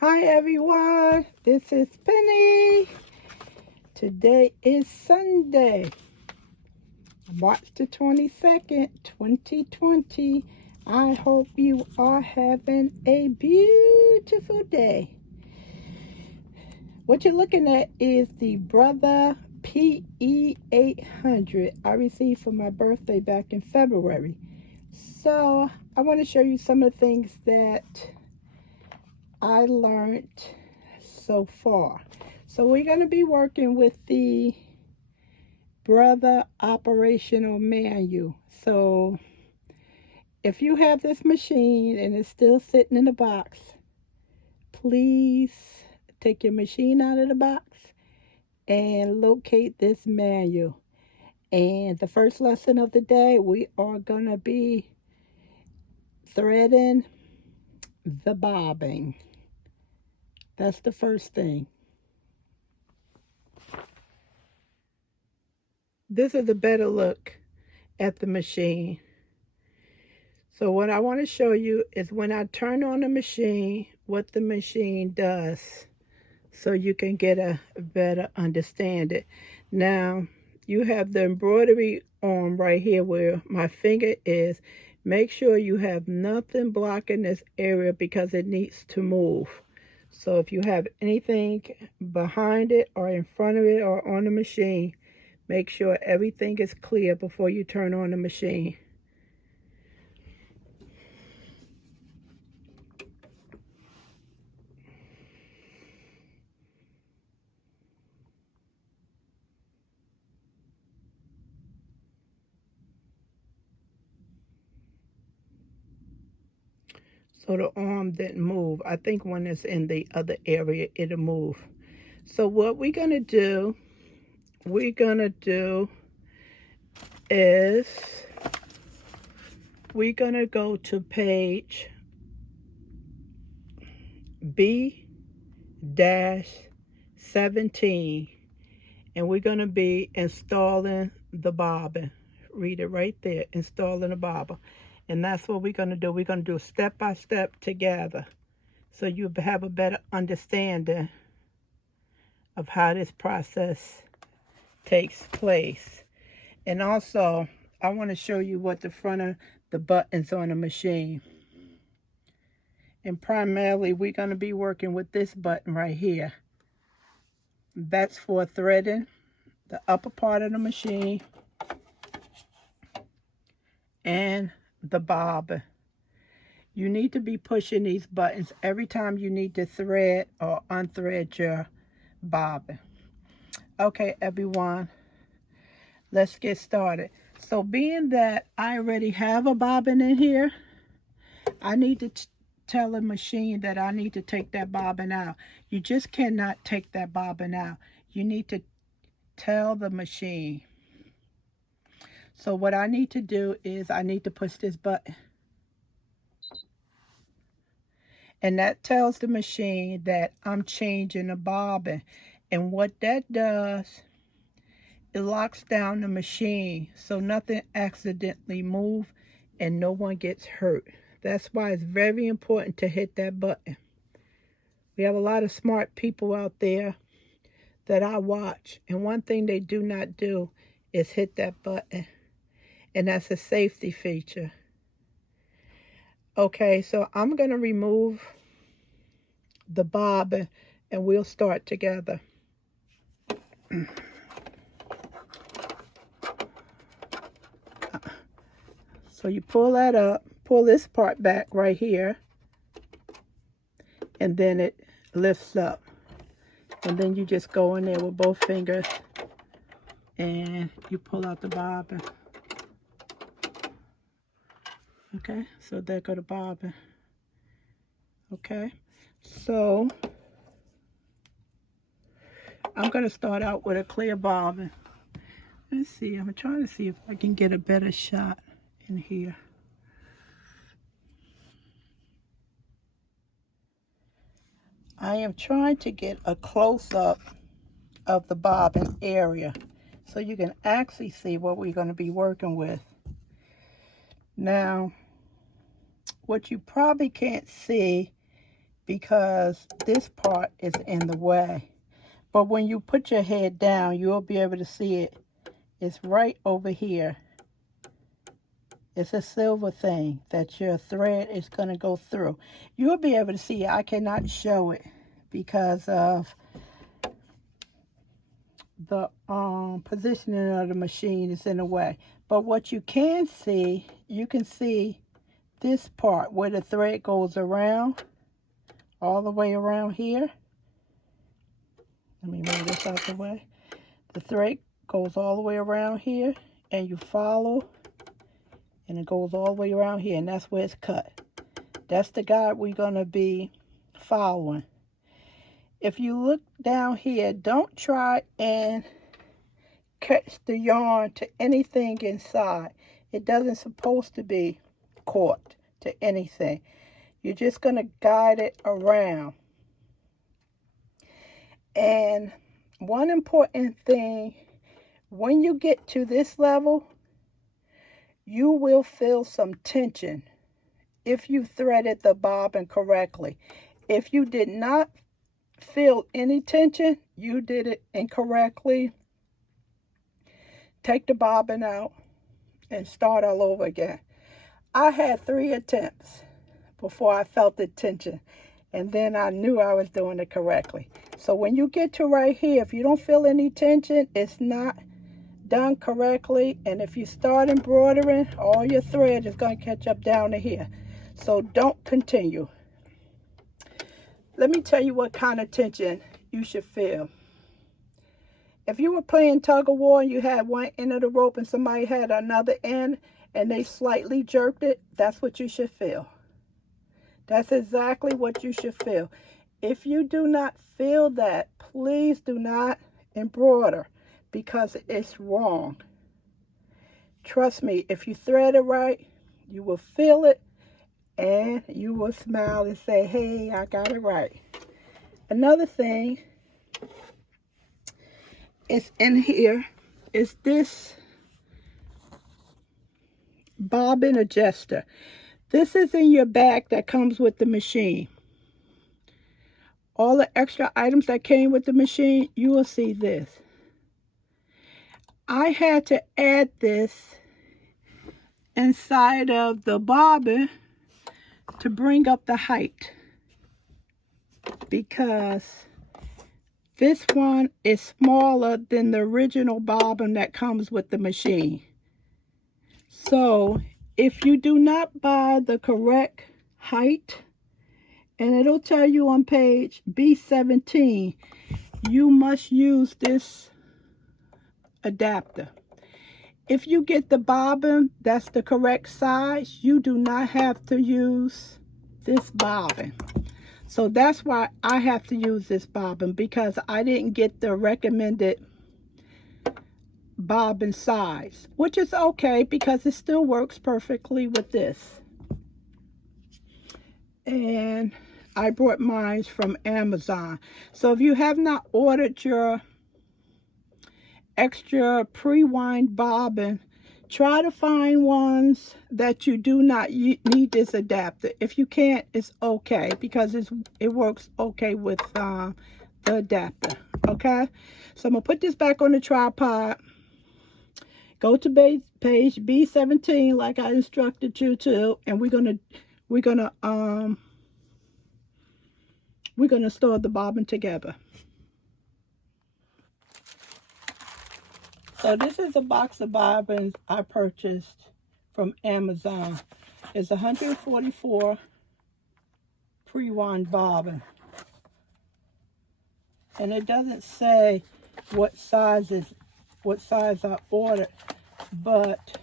Hi everyone, this is Penny. Today is Sunday, March the 22nd, 2020. I hope you are having a beautiful day. What you're looking at is the Brother PE 800 I received for my birthday back in February. So I want to show you some of the things that I learned so far. So we're going to be working with the Brother Operational Manual. So if you have this machine and it's still sitting in the box, please take your machine out of the box and locate this manual. And the first lesson of the day, we are going to be threading the bobbin. That's the first thing. This is a better look at the machine. So what I want to show you is when I turn on the machine, what the machine does, so you can get a better understanding. Now, you have the embroidery arm right here where my finger is. Make sure you have nothing blocking this area because it needs to move. So if you have anything behind it or in front of it or on the machine, make sure everything is clear before you turn on the machine. So the arm didn't move. I think when it's in the other area, it'll move. So what we're going to do is we're going to go to page B-17 and we're going to be installing the bobbin. Read it right there, installing the bobbin. And that's what we're going to do. We're going to do step by step together so you have a better understanding of how this process takes place. And also, I want to show you what the front of the buttons on the machine. And primarily, we're going to be working with this button right here. That's for threading the upper part of the machine and the bobbin. You need to be pushing these buttons every time you need to thread or unthread your bobbin. Okay, everyone, let's get started. So being that I already have a bobbin in here, I need to tell the machine that I need to take that bobbin out. You just cannot take that bobbin out. You need to tell the machine. So what I need to do is I need to push this button. And that tells the machine that I'm changing the bobbin. And what that does, it locks down the machine so nothing accidentally moves and no one gets hurt. That's why it's very important to hit that button. We have a lot of smart people out there that I watch, and one thing they do not do is hit that button, and that's a safety feature. Okay, so I'm going to remove the bobbin and we'll start together. So you pull that up, pull this part back right here, and then it lifts up. And then you just go in there with both fingers and you pull out the bobbin. Okay, so there go the bobbin. Okay, so I'm going to start out with a clear bobbin. Let's see, I'm trying to see if I can get a better shot in here. I am trying to get a close-up of the bobbin area so you can actually see what we're going to be working with. Now, what you probably can't see because this part is in the way. But when you put your head down, you'll be able to see it. It's right over here. It's a silver thing that your thread is going to go through. You'll be able to see it. I cannot show it because of the positioning of the machine is in the way. But what you can see this part where the thread goes around, all the way around here. Let me move this out the way. The thread goes all the way around here, and you follow, and it goes all the way around here, and that's where it's cut. That's the guide we're going to be following. If you look down here, don't try and catch the yarn to anything inside. It doesn't supposed to be caught to anything. You're just going to guide it around. And one important thing, when you get to this level, you will feel some tension if you threaded the bobbin correctly. If you did not feel any tension, you did it incorrectly. Take the bobbin out and start all over again. I had 3 attempts before I felt the tension, and then I knew I was doing it correctly. So when you get to right here, if you don't feel any tension, it's not done correctly. And if you start embroidering, all your thread is going to catch up down to here. So don't continue. Let me tell you what kind of tension you should feel. If you were playing tug of war and you had one end of the rope and somebody had another end and they slightly jerked it, that's what you should feel. That's exactly what you should feel. If you do not feel that, please do not embroider because it's wrong. Trust me, if you thread it right, you will feel it and you will smile and say, hey, I got it right. Another thing is in here is this bobbin adjuster. This is in your bag that comes with the machine. All the extra items that came with the machine, you will see this. I had to add this inside of the bobbin to bring up the height because this one is smaller than the original bobbin that comes with the machine. So if you do not buy the correct height, and it'll tell you on page B17, you must use this adapter. If you get the bobbin that's the correct size, you do not have to use this bobbin. So that's why I have to use this bobbin, because I didn't get the recommended bobbin size, which is okay because it still works perfectly with this. And I bought mine from Amazon. So if you have not ordered your extra pre-wind bobbin, try to find ones that you do not need this adapter. If you can't, it's okay because it works okay with the adapter. Okay, so I'm gonna put this back on the tripod. Go to page B17 like I instructed you to, and we're gonna store the bobbin together. So this is a box of bobbins I purchased from Amazon. It's 144 pre-wind bobbin. And it doesn't say what size I ordered, but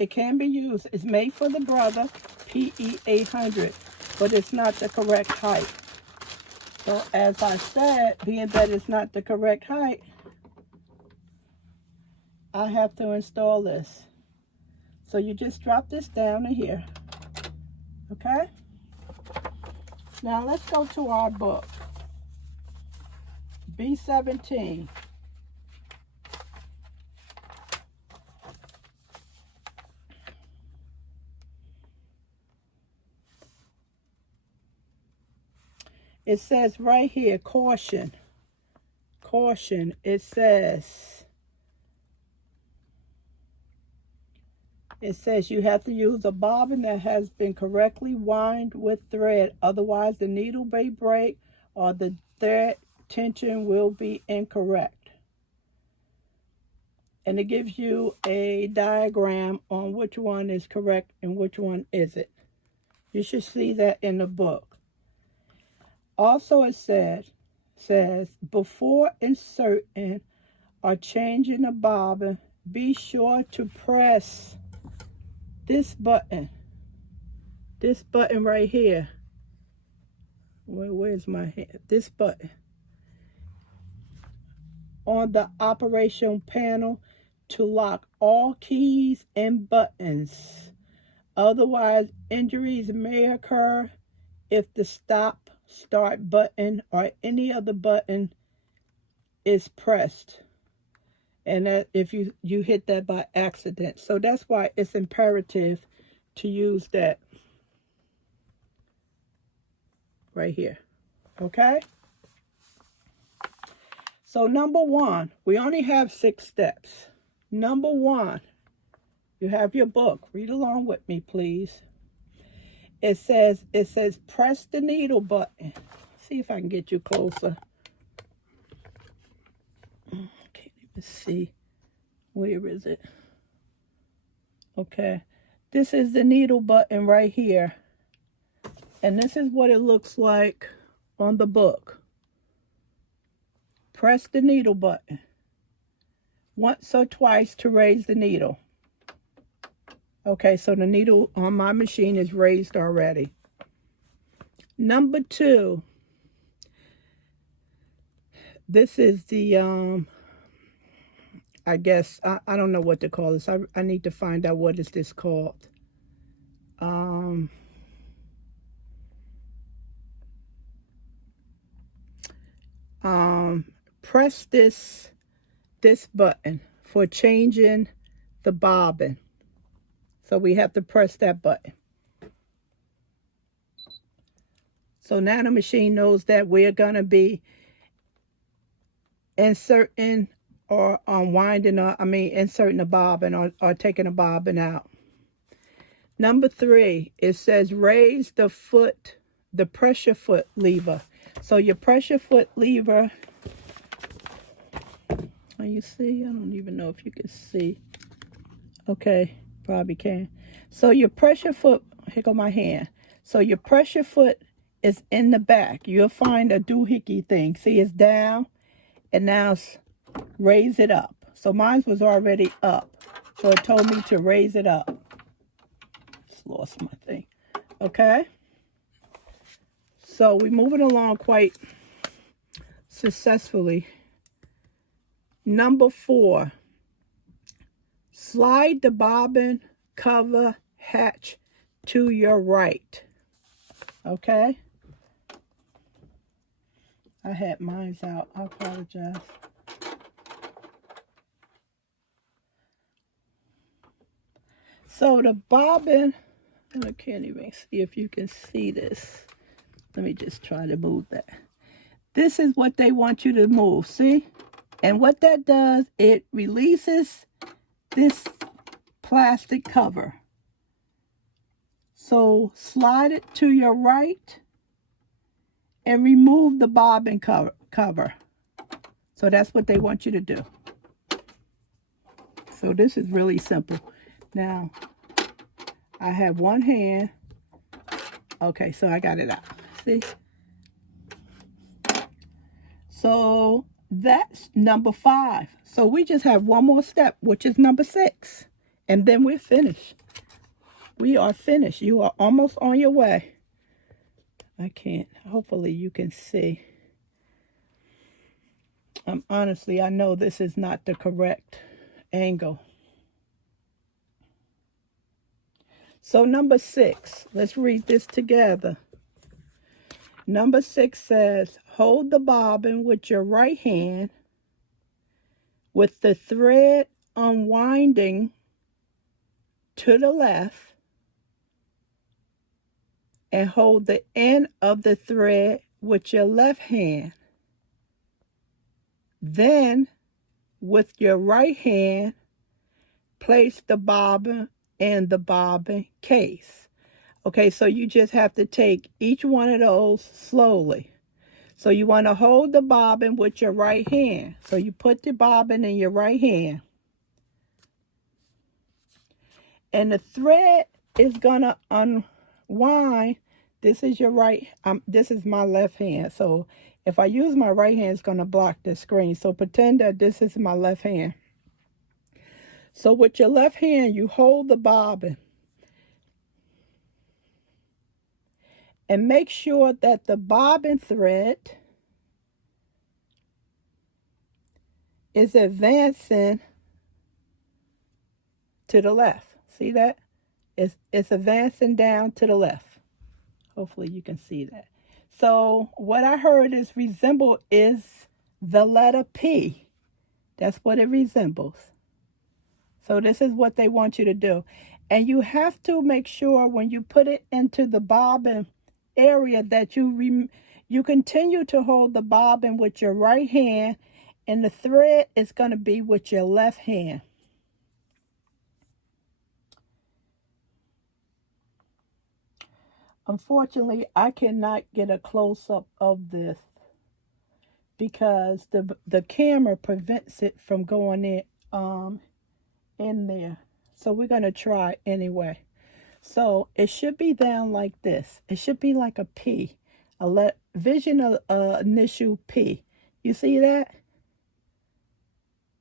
it can be used. It's made for the brother, PE 800, but it's not the correct height. So as I said, being that it's not the correct height, I have to install this. So you just drop this down in here, okay? Now let's go to our book, B17. It says right here, caution. Caution. It says you have to use a bobbin that has been correctly wound with thread. Otherwise, the needle may break or the thread tension will be incorrect. And it gives you a diagram on which one is correct and which one isn't. You should see that in the book. Also, it says before inserting or changing the bobbin, be sure to press this button right here. Where's my hand? This button on the operation panel to lock all keys and buttons. Otherwise, injuries may occur if the stop, start button or any other button is pressed. And that if you hit that by accident. So that's why it's imperative to use that right here. Okay? So number one, we only have 6 steps. Number one, you have your book. Read along with me, please. It says press the needle button. See if I can get you closer. Can't even see. Where is it? Okay. This is the needle button right here. And this is what it looks like on the book. Press the needle button once or twice to raise the needle. Okay, so the needle on my machine is raised already. Number 2, this is the, I guess, I don't know what to call this. I need to find out what is this called. Press this button for changing the bobbin. So we have to press that button. So now the machine knows that we're going to be inserting or unwinding, inserting the bobbin or taking the bobbin out. Number 3, it says raise the pressure foot lever. So your pressure foot lever, you see? I don't even know if you can see. Okay, probably can. So your pressure foot, here go my hand. So your pressure foot is in the back. You'll find a doohickey thing. See, it's down, and now raise it up. So mine was already up. So it told me to raise it up. Just lost my thing. Okay? So we're moving along quite successfully. Number 4, slide the bobbin cover hatch to your right. Okay? I had mine out. I apologize. So the bobbin, I can't even see if you can see this. Let me just try to move that. This is what they want you to move, see? And what that does, it releases this plastic cover. So slide it to your right and remove the bobbin cover. So that's what they want you to do. So this is really simple. Now, I have one hand. Okay, so I got it out. See? So that's number 5. So we just have one more step, which is number 6. And then we're finished. We are finished. You are almost on your way. I can't. Hopefully you can see. Honestly, I know this is not the correct angle. So number 6, let's read this together. Number 6 says, hold the bobbin with your right hand with the thread unwinding to the left and hold the end of the thread with your left hand. Then, with your right hand, place the bobbin in the bobbin case. Okay, so you just have to take each one of those slowly. So you want to hold the bobbin with your right hand. So you put the bobbin in your right hand. And the thread is going to unwind. This is your right, this is my left hand. So if I use my right hand, it's going to block the screen. So pretend that this is my left hand. So with your left hand, you hold the bobbin. And make sure that the bobbin thread is advancing to the left. See that? It's advancing down to the left. Hopefully you can see that. So what I heard is resemble is the letter P. That's what it resembles. So this is what they want you to do. And you have to make sure when you put it into the bobbin area that you continue to hold the bobbin with your right hand, and the thread is going to be with your left hand. Unfortunately, I cannot get a close-up of this because the camera prevents it from going in there. So we're going to try anyway. So it should be down like this. It should be like a P, vision initial P. You see that?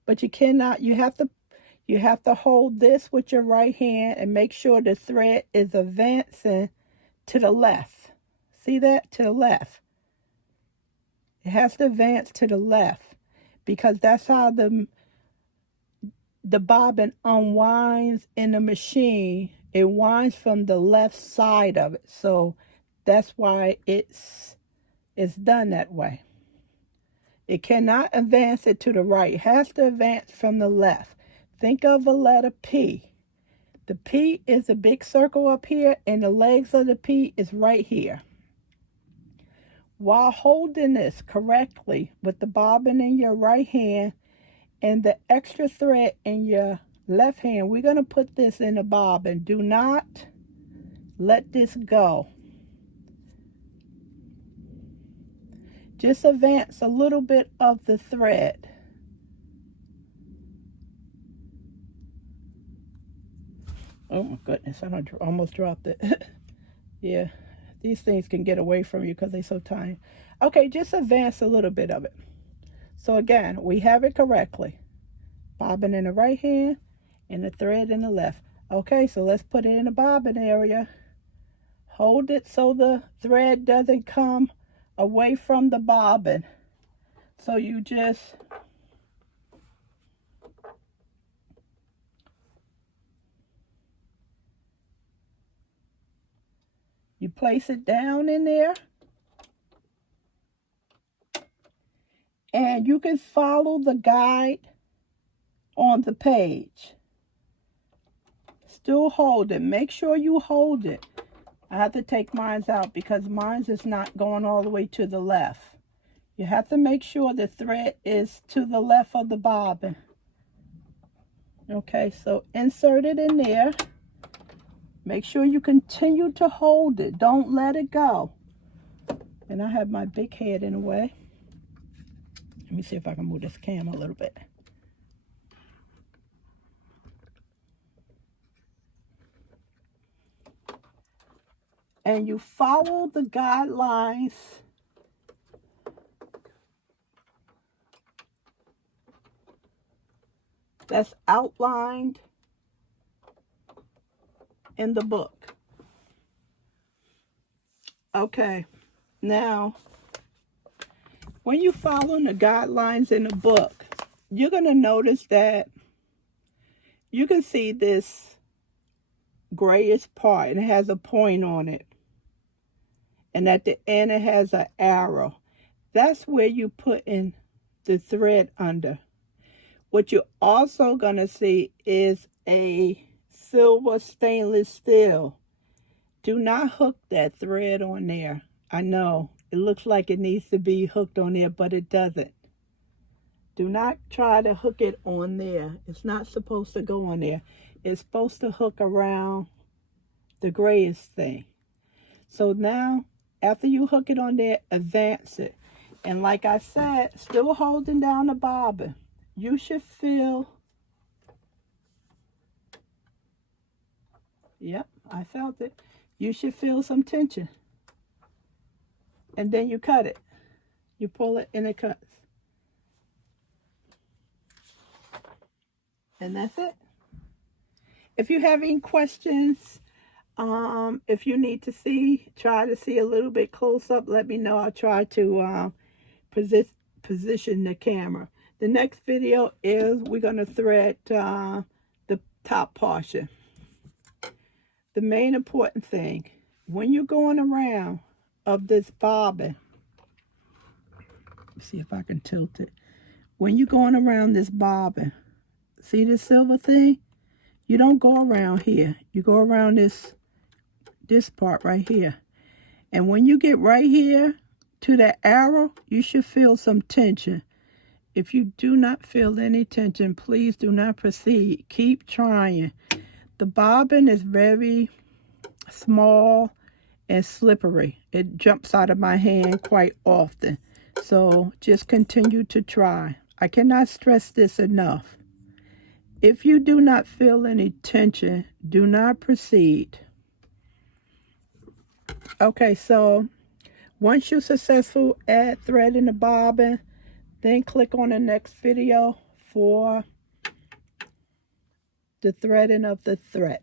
But you cannot. You have to hold this with your right hand and make sure the thread is advancing to the left. See that? To the left. It has to advance to the left because that's how the bobbin unwinds in the machine. It winds from the left side of it. So that's why it's done that way. It cannot advance it to the right. It has to advance from the left. Think of a letter P. The P is a big circle up here, and the legs of the P is right here. While holding this correctly with the bobbin in your right hand and the extra thread in your left hand, we're going to put this in the bobbin. Do not let this go. Just advance a little bit of the thread. Oh my goodness, I almost dropped it. Yeah, these things can get away from you because they're so tiny. Okay, just advance a little bit of it. So again, we have it correctly. Bobbin in the right hand and the thread in the left. Okay, so let's put it in the bobbin area. Hold it so the thread doesn't come away from the bobbin. So you just place it down in there, and you can follow the guide on the page. Still hold it. Make sure you hold it. I have to take mine out because mine is not going all the way to the left. You have to make sure the thread is to the left of the bobbin. Okay, so insert it in there. Make sure you continue to hold it. Don't let it go. And I have my big head in the way. Let me see if I can move this camera a little bit. And you follow the guidelines that's outlined in the book. Okay, now when you follow the guidelines in the book, you're going to notice that you can see this grayish part, and it has a point on it. And at the end, it has an arrow. That's where you put in the thread under. What you're also going to see is a silver stainless steel. Do not hook that thread on there. I know It looks like it needs to be hooked on there, but it doesn't. Do not try to hook it on there. It's not supposed to go on there. It's supposed to hook around the grayish thing. So now, after you hook it on there, advance it. And like I said, still holding down the bobbin, you should feel, yep, I felt it. You should feel some tension. And then you cut it. You pull it and it cuts. And that's it. If you have any questions, if you need to try to see a little bit close up, let me know. I'll try to position the camera. The next video is we're going to thread the top portion. The main important thing, when you're going around of this bobbin, let's see if I can tilt it. When you're going around this bobbin, see this silver thing? You don't go around here. You go around this part right here. And when you get right here to that arrow, you should feel some tension. If you do not feel any tension, please do not proceed. Keep trying. The bobbin is very small and slippery. It jumps out of my hand quite often. So just continue to try. I cannot stress this enough. If you do not feel any tension, do not proceed. Okay, so once you're successful at threading the bobbin, then click on the next video for the threading of the thread.